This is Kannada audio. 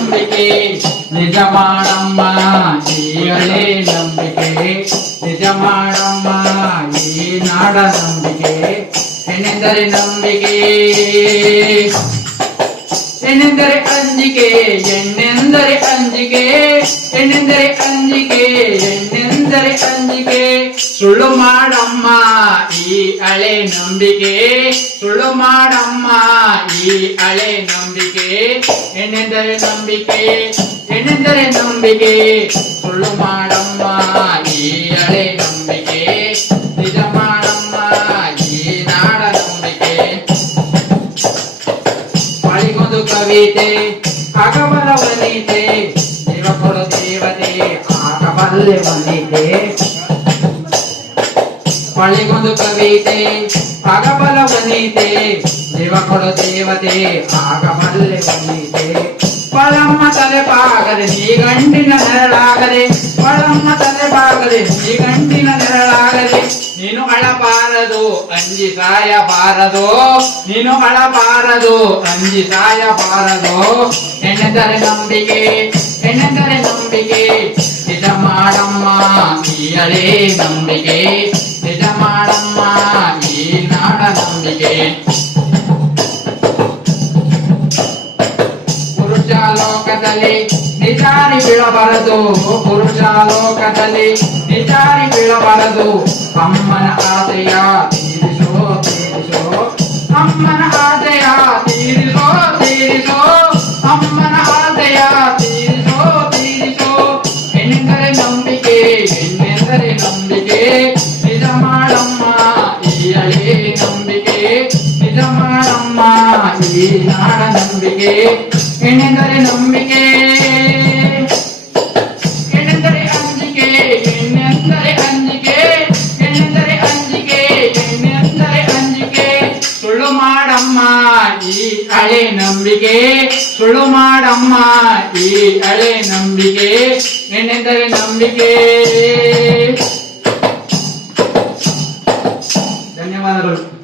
ನಂಬಿಕೆ. ನಿಜ ಮಾಡಮ್ಮ ಜೀವನೇ ನಂಬಿಕೆ. ನಿಜ ಮಾಡಮ್ಮ, ಈ ನಾಡ ನಂಬಿಕೆ. ಏನೆಂದರೆ ನಂಬಿಕೆ? ಏನೆಂದರೆ ಅಂಜಿಕೆ? ಎಣ್ಣೆಂದರೆ ಅಂಜಿಕೆ? ಏನೆಂದರೆ ಅಂಜಿಕೆ? ಎಣ್ಣೆಂದರೆ ಅಂಜಿಕೆ? ಸುಳ್ಳು ಮಾಡಮ್ಮ ಈ ಹಳೆ ನಂಬಿಕೆ. ಸುಳ್ಳು ಮಾಡಮ್ಮ, ಈ ಹಳೆ ನಂಬಿಕೆ. ಏನೆಂದರೆ ನಂಬಿಕೆ ಏನೆಂದರೆ ನಂಬಿಕೆ. ಸುಳ್ಳು ಮಾಡಮ್ಮ, ಈ ಹಳೆ ನಂಬಿಕೆ. ನಿಜ ಮಾಡಮ್ಮ, ಈ ನಾಡ ನಂಬಿಕೆ. ಬಾಳಿಗೊಂದು ಕವಿತೆ ಆಗಬಲ ವನಿತೆ ದೇವ ಕೊಡು ದೇವತೆ ಆಗಬಲ್ಲೆ ವನಿತೆ ಒಂದು ಕವಿತೆ ಆಗಬಲ ವನಿತೆ ದೇವ ಕೊಡು ದೇವತೆ ಆಗಬಲ್ಲೆ ವನಿತೆ ಪಳಮ್ಮ ತಲೆ ಬಾಗದೆ ನೀ ಗಂಡಿನ ನೆರಳಾಗದೆ. ಪಳಮ್ಮ ತಲೆ ಬಾಗದೆ ನೀ ಗಂಡಿನ ನೆರಳಾಗದೆ. ನೀನು ಅಳಬಾರದು, ಅಂಜಿ ಸಾಯಬಾರದು. ನೀನು ಅಳಬಾರದು, ಅಂಜಿ ಸಾಯಬಾರದು. ಹೆಣ್ಣೆಂದರೆ ನಂಬಿಕೆ ಹೆಣ್ಣೆಂದರೆ ನಂಬಿಕೆ. ಇದ ಮಾಡಮ್ಮ ಈ ಅಳೇ ನಂಬಿಕೆ. ನಾಡ ನಂಬಿಕೆ ಪುರುಷ ಲೋಕದಲ್ಲಿ ನಿಜಾರಿ ಬೀಳಬಾರದು ಪುರುಷ ಲೋಕದಲ್ಲಿ ನಿಜಾರಿ ಬೀಳಬಾರದು ಅಮ್ಮನ ಆಸೆಯ ನಂಬಿಕೆ ಹೆಣ್ಣೆಂದರೆ ನಂಬಿಕೆ ಹೆಣ್ಣೆಂದರೆ ಅಂಜಿಕೆ ಹೆಣ್ಣೆಂದರೆ ಅಂಜಿಕೆ. ಹೆಣ್ಣೆಂದರೆ ಅಂಜಿಕೆ ಹೆಣ್ಣೆಂದರೆ ಅಂಜಿಕೆ. ಸುಳ್ಳು ಮಾಡಮ್ಮ, ಈ ಹಳೆ ನಂಬಿಕೆ. ಸುಳ್ಳು ಮಾಡಮ್ಮ, ಈ ಹಳೆ ನಂಬಿಕೆ. ಹೆಣ್ಣೆಂದರೆ ನಂಬಿಕೆ. ಧನ್ಯವಾದಗಳು.